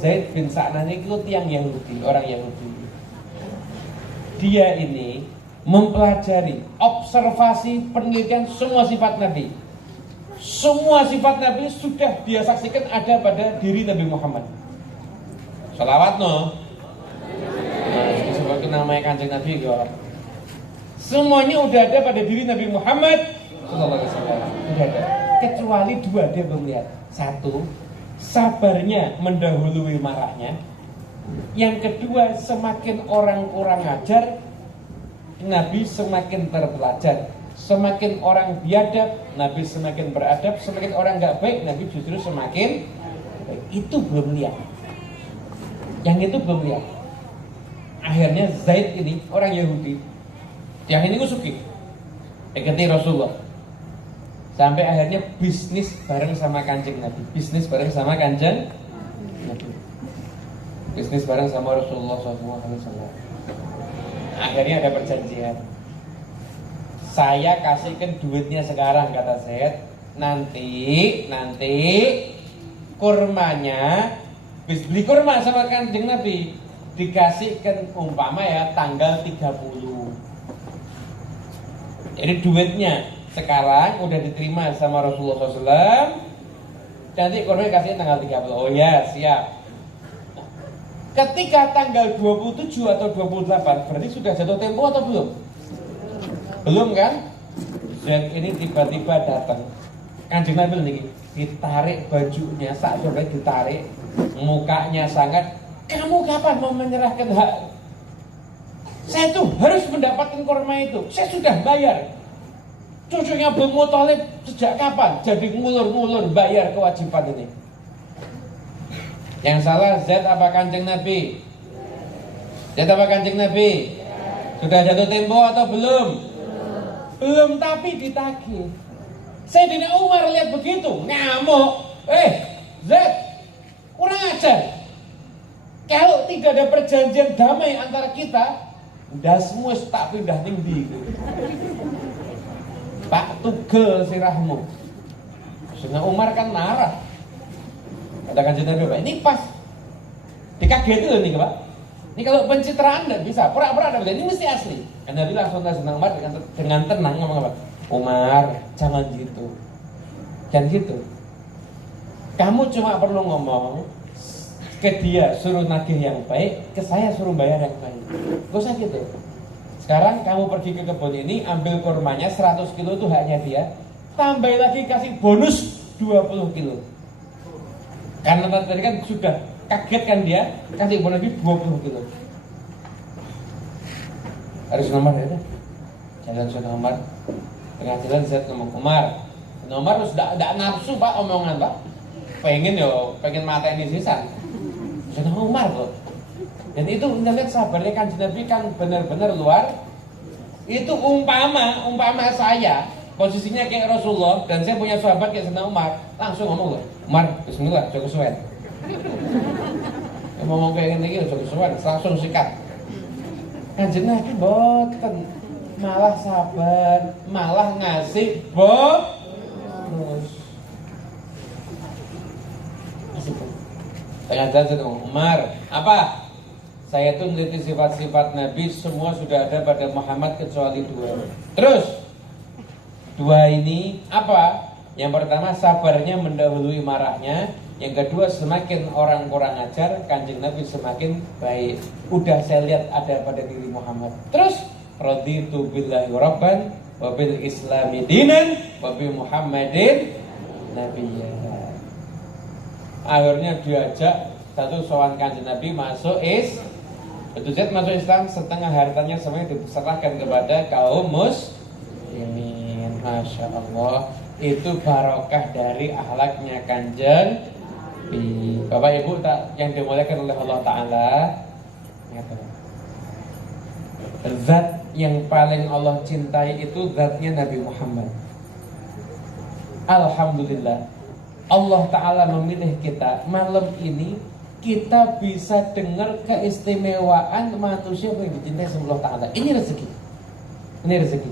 Zaid bin Sa'nah niku tiyang Yahudi, orang Yahudi. Dia ini mempelajari, observasi, penelitian semua sifat Nabi. Semua sifat Nabi sudah dia saksikan ada pada diri Nabi Muhammad. Salawat no. Nah, sebagai namanya Kanjeng Nabi kok. Semuanya udah ada pada diri Nabi Muhammad sallallahu alaihi wasallam. Udah ada. Kecuali dua dia belum lihat. Satu, sabarnya mendahului marahnya. Yang kedua, semakin orang kurang ajar, Nabi semakin terpelajar. Semakin orang biadab, Nabi semakin beradab. Semakin orang gak baik, Nabi justru semakin baik. Itu belum lihat. Yang itu belum lihat. Akhirnya Zaid ini orang Yahudi, yang ini usuki ikuti Rasulullah. Sampai akhirnya bisnis bareng sama Kanjeng Nabi. Bisnis bareng sama Kanjeng Nabi. Bisnis bareng sama Rasulullah SAW. Akhirnya ada perjanjian. Saya kasihkan duitnya sekarang, kata Zaid. Nanti kurmanya, beli kurma sama Kanjeng Nabi, dikasihkan umpama ya tanggal 30. Jadi duitnya sekarang udah diterima sama Rasulullah SAW. Nanti kurmanya kasih tanggal 30. Oh ya, siap. Ketika tanggal 27 atau 28, berarti sudah jatuh tempo atau belum? Belum kan? Dan ini tiba-tiba datang Kanjeng Nabi nih, ditarik bajunya, saat sudah ditarik, mukanya sangat, kamu kapan mau menyerahkan hak? Saya tuh harus mendapatkan kurma itu. Saya sudah bayar. Cucunya Bung Thalib sejak kapan jadi ngulur-ngulur bayar kewajiban ini? Yang salah Zaid apa Kanjeng Nabi? Zaid apa Kanjeng Nabi? Sudah jatuh tempo atau belum? Belum, tapi ditagih. Sayyidina Umar lihat begitu, ngamuk. Z, kurang ajar. Kalau tidak ada perjanjian damai antara kita, dasmu tak pindah tinggi. Pak tugel sirahmu. Sayyidina Umar kan marah. Kata Kanjeng Nabi, Pak, ini pas dikagetin loh nih Pak. Ini kalau pencitraan tidak bisa, pura-pura tidak bisa, ini mesti asli. Dan Nabi langsung Sayyidina Umar dengan tenang ngomong apa? Umar, jangan gitu. Jangan gitu. Kamu cuma perlu ngomong ke dia suruh nagih yang baik, ke saya suruh bayar yang baik. Gak usah gitu. Sekarang kamu pergi ke kebun ini, ambil kurmanya 100 kilo itu haknya dia, tambah lagi kasih bonus 20 kilo. Karena tadi kan sudah kaget kan dia, kasih bonus lagi 20 kilo. Harus nomor ya. Jalan Sayyidina Umar. Tengah jalan Zaid ngomong, Umar sudah tidak nafsu Pak omongan Pak. Pengen mata ini sisa. Sayyidina Umar kok. Dan itu kita lihat sabarnya Kanjeng Nabi kan benar-benar luar. Itu umpama saya posisinya kayak Rasulullah dan saya punya sahabat kayak Sayyidina Umar, langsung ngomong loh, Umar, bismillah, joko suwen. Ngomong kayak gini, joko suwen, langsung sikat. Kanjeng Nabi boten, malah sabar, malah ngasih bonus. Tengah jalan ngomong, Umar, apa? Saya tuh meneliti sifat-sifat Nabi semua sudah ada pada Muhammad kecuali 2. Terus 2 ini apa? Yang pertama sabarnya mendahului marahnya. Yang kedua semakin orang kurang ajar, Kanjeng Nabi semakin baik. Udah saya lihat ada pada diri Muhammad. Terus raditu billahi rabban wa bil islami dinan wa bi Muhammadin nabiyya. Akhirnya diajak satu sowan Kanjeng Nabi masuk Betul Zaid masuk Islam, setengah hartanya semuanya diserahkan kepada kaum muslimin. Masya Allah, itu barokah dari akhlaknya Kanjeng. Bapak Ibu yang dimuliakan oleh Allah Ta'ala, zat yang paling Allah cintai itu zatnya Nabi Muhammad. Alhamdulillah, Allah Ta'ala memilih kita malam ini. Kita bisa dengar keistimewaan manusia yang dicintai sama Allah Ta'ala. Ini rezeki. Ini rezeki.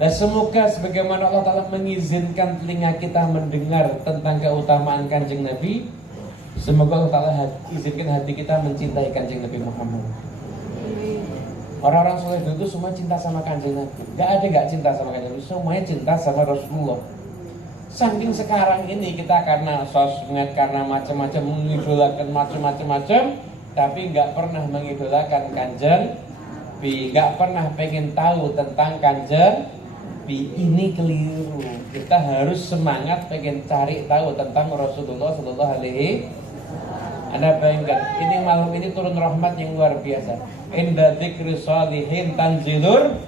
Dan semoga sebagaimana Allah Ta'ala mengizinkan telinga kita mendengar tentang keutamaan Kanjeng Nabi, semoga Allah Ta'ala izinkan hati kita mencintai Kanjeng Nabi Muhammad. Orang-orang soleh itu semua cinta sama Kanjeng Nabi. Gak cinta sama Kanjeng Nabi, semuanya cinta sama Rasulullah. Saking sekarang ini kita karena sosmed, karena macam-macam mengidolakan macam-macam, tapi nggak pernah mengidolakan Kanjeng Nabi, nggak pernah pengen tahu tentang Kanjeng Nabi. Ini keliru. Kita harus semangat pengen cari tahu tentang Rasulullah Sallallahu Alaihi. Anda bayangkan, ini malam ini turun rahmat yang luar biasa. Inda dzikri sholihin tanzilur.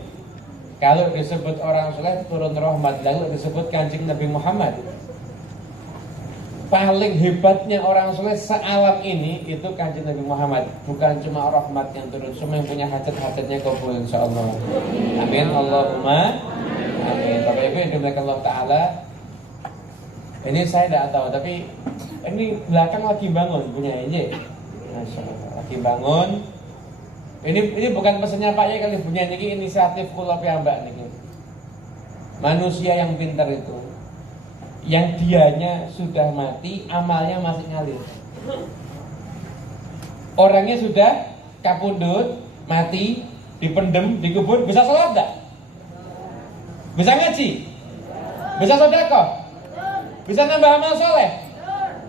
Kalau disebut orang soleh turun rahmat, lalu disebut Kanjeng Nabi Muhammad. Paling hebatnya orang soleh sealam ini itu Kanjeng Nabi Muhammad. Bukan cuma rahmat yang turun, semua yang punya hajat-hajatnya kabul insyaallah. Amin Allahumma amin. Bapak Ibu yang dimuliakan Allah Ta'ala, ini saya tidak tahu, tapi ini belakang lagi bangun punya ini. Masya Allah, lagi bangun. Ini bukan pesannya Pak Yai kali punya ini inisiatif kula piyambak niki. Manusia yang pintar itu yang dianya sudah mati, amalnya masih ngalir. Orangnya sudah kapundut, mati, dipendem, dikubur, bisa sholat enggak? Bisa ngaji? Bisa sedekah? Bisa nambah amal soleh?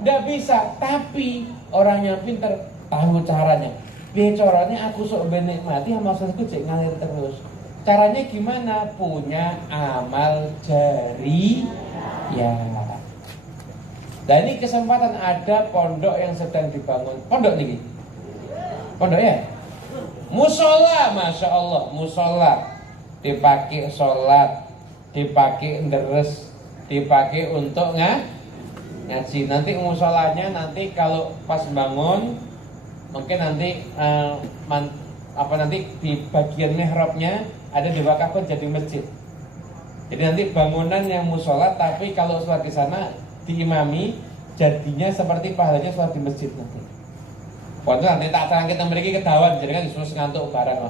Enggak bisa, tapi orang yang pintar tahu caranya. Dia caranya aku sok menikmati amal solehku cek ngalir terus. Caranya gimana? Punya amal jari ya. Dan ini kesempatan ada pondok yang sedang dibangun. Pondok nih. Pondok ya? Musola, masya Allah, musola dipakai sholat, dipakai deres, dipakai untuk ngaji. Nanti musolanya nanti kalau pas bangun mungkin nanti apa nanti di bagian mihrabnya ada diwakafkan jadi masjid. Jadi nanti bangunan yang musola, tapi kalau sholat di sana diimami jadinya seperti pahalanya sholat di masjid nanti. Waktu nanti tak terang kita memiliki kedawan, jadi kan disuruh ngantuk barang.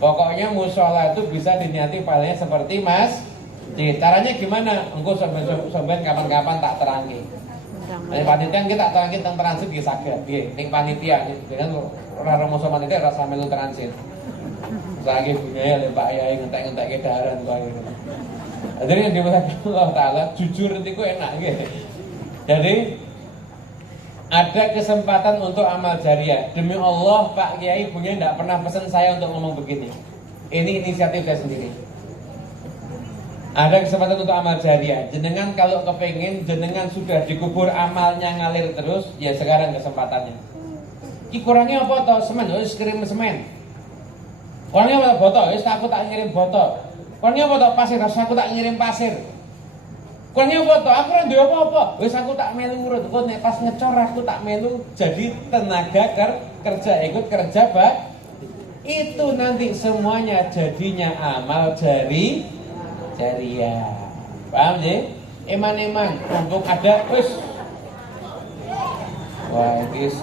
Pokoknya musola itu bisa diniati pahalanya seperti masjid. Caranya gimana? Engko sampean kapan-kapan tak terangi. Nek panitia kita tak terangi tentang transit nggih saged. Nggih, ning panitia dengan ora romo panitia rasa melu transit. Saiki bunyi Pak Yai ngentek-ngentekke daharan kok ngene. Jadi yang dimulai Allah Ta'ala jujur itu enak gitu. Jadi ada kesempatan untuk amal jariah. Demi Allah Pak Kiai punya tidak pernah pesan saya untuk ngomong begini. Ini inisiatif saya sendiri. Ada kesempatan untuk amal jariah. Jenengan kalau kepengen jenengan sudah dikubur amalnya ngalir terus, ya sekarang kesempatannya. Kurangnya apa toh? Semen, harus kirim semen. Kurangnya apa botol? Aku tak ngirim botol. Kurangnya apa toh? Pasir, aku tak ngirim pasir. Kurangnya apa toh? Aku ora duwe apa-apa. Wis aku tak melu urut. Kok nek pas ngecor aku tak melu jadi tenaga kerja, ikut kerja itu nanti semuanya jadinya amal jariah. Paham sih? Eman-eman mumpung ada wis. Wah, iki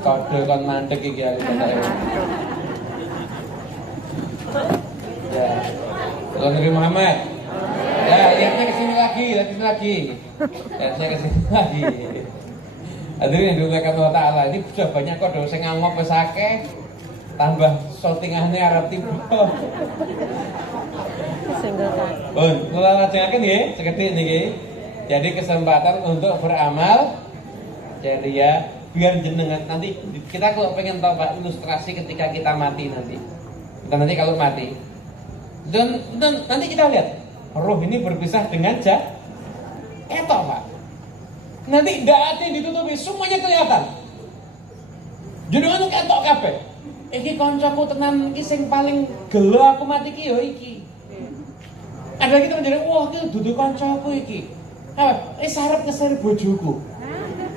kode kon mandek iki ya. Ya. Kalau Nabi Muhammad. Ya, lihatnya ke sini lagi, lihatnya ke sini lagi. Hadirin yang dimuliakan Allah Ta'ala, ini sudah banyak kok dosa ngamuk wis akeh, tambah shootingane arep tiba. Pun, kula lajengaken nggih, sekedhik niki. Jadi kesempatan untuk beramal jariah biar jenengan nanti kita kalau pengen tahu Pak ilustrasi ketika kita mati nanti. Kita nanti kalau mati dan nanti kita lihat roh ini berpisah dengan etok Pak. Nanti dati ditutupi semuanya kelihatan. Jenengan ketok kabeh. Iki koncoku tenan iki sing paling gelo aku mati iki yo iki. Ada lagi terjadi, wah iki dudu koncoku iki. Apa? Sarep ngeser bojoku.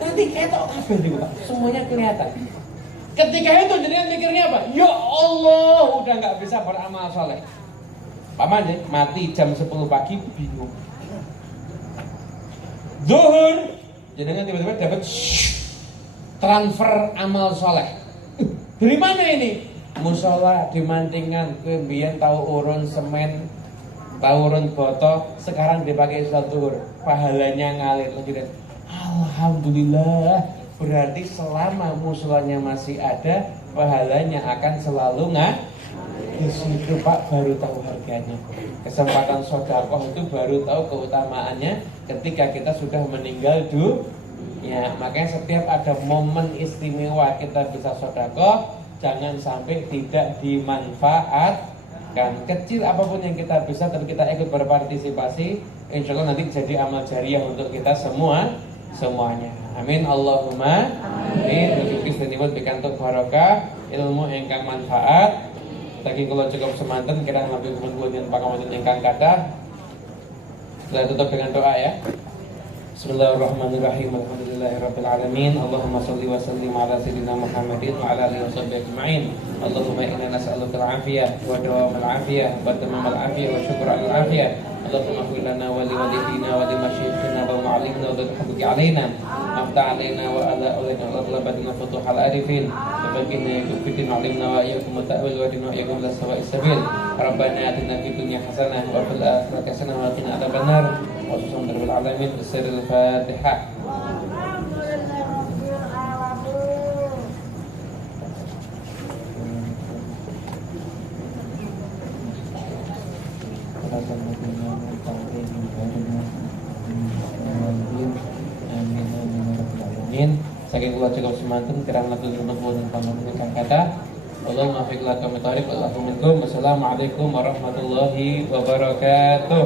Nanti ketok kabeh niku Pak. Semuanya kelihatan. Ketika itu jenengan mikirnya apa? Ya Allah, udah nggak bisa beramal soleh. Paman deh, mati jam 10 pagi bingung. Zuhur, jenengan tiba-tiba dapat transfer amal soleh. Dari mana ini? Musola dimantingan, kemudian tahu urun semen, tahu urun botol, sekarang dipakai sholat zuhur, pahalanya ngalir lagi. Alhamdulillah, berarti selama musolanya masih ada, pahalanya akan selalu di situ Pak baru tahu harganya. Kesempatan sedekah itu baru tahu keutamaannya ketika kita sudah meninggal dunia. Makanya setiap ada momen istimewa kita bisa sedekah, jangan sampai tidak dimanfaatkan. Kecil apapun yang kita bisa dan kita ikut berpartisipasi, insya Allah nanti jadi amal jariah untuk kita semuanya. Amin Allahumma amin. Rezeki sedinipun pikantuk barokah, ilmu ingkang manfaat. Saking kula cukup semanten kirang lebih kemudian pangapunten ingkang kathah. Kita tutup dengan doa ya. Bismillahirrahmanirrahim. Alhamdulillahirabbil alamin. Allahumma shalli wa sallim ala sayyidina Muhammadin wa ala alihi washabbihi ajma'in. Allahumma inna nas'aluka al-'afiyah wa dawamal 'afiyah wa tamamal 'afiyah wa syukra al-'afiyah. Allahumma ighfir lana wa li walidina wa li masyayikhina wa mu'allimina wa dhurriyyati alaina. Afta alaina wa ala aulina wa talabadina futuhal arifin. Bagaimana kufitin alimna wa iyyakum ta'wil wa dinu iyyakum la sawa'is sabil. Rabbana atina fid dunya hasanah wa fil akhirati hasanah wa qina adzabannar. Wa sallallahu alamin bisirril Fatihah. Saking kula cukup semanten kirang langkung nuwun pangapunten ingkang kathah. Allahumma fiq laka mitharif Allahu minkum. Wassalamualaikum warahmatullahi wabarakatuh.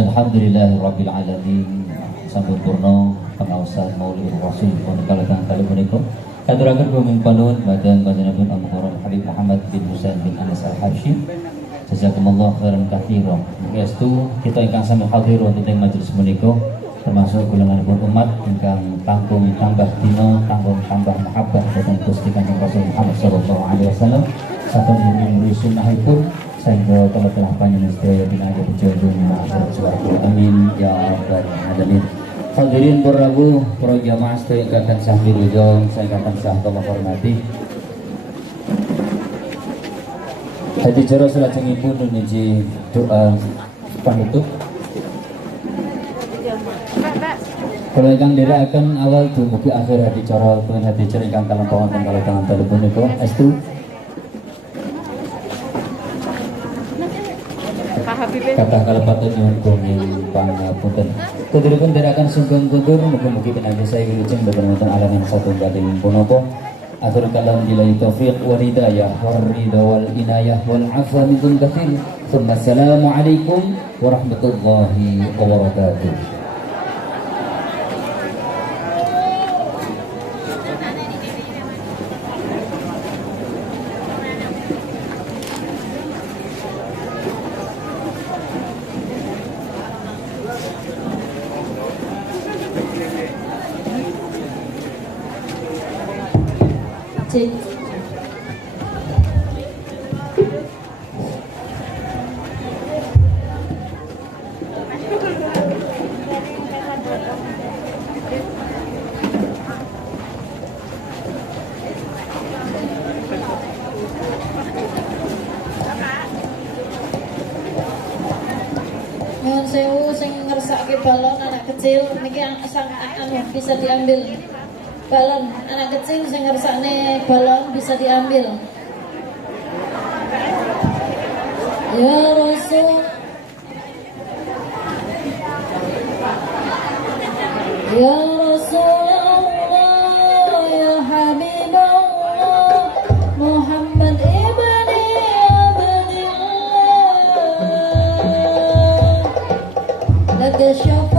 Alhamdulillahirabbil alamin. Sampun purna pengaosan Maulid Rasul kalakan kali menika. Katuraken kuming palun badan panjenenganipun Al-Mukarram Habib Muhammad bin Husain bin Anas Al-Habsyi. Jazakumullah khairan katsiran. Mugi kita ingkang sami hadir wonten ing majelis menika termasuk golongan umat ingkang tanggung tambah dino tanggung tambah mahabbah dhateng Gusti Kanjeng Rasul Muhammad sallallahu alaihi wasallam saton nuri sunnahipun sehingga telah panjenengan sedaya binaja berjodoh akhirat swarga amin ya rabbal alamin. Hadirin Prabu para jamaah sedaya ingkang sah wilujeng saya ingkang sah kula hormati. Hadi cara salajengipun nuju doa panutup. Kalau ingkang akan awal dumugi akhir hadi cara pun hadi cara ingkang kalampahan tanggal tangan telepon niku estu. Kata kalepatan nyuwun kuning pangapunten. Keturipun akan sugeng gugur mugi-mugi pinanggih saya wilujeng bebenatan alangan satunggaling punapa. Akhir kalam billahi taufiq wal hidayah wal ridha wal inayah wal afwa minkum katsir. Assalamu alaikum warahmatullahi wabarakatuh. Cik. Nyuwun sewu sing ngersake balon anak kecil niki bisa diambil. Balon anak kecil sing ngersakne balon bisa diambil. Ya Rasul, ya Rasulullah, ya Habibullah, Muhammad ibni Abdillah, laka syafa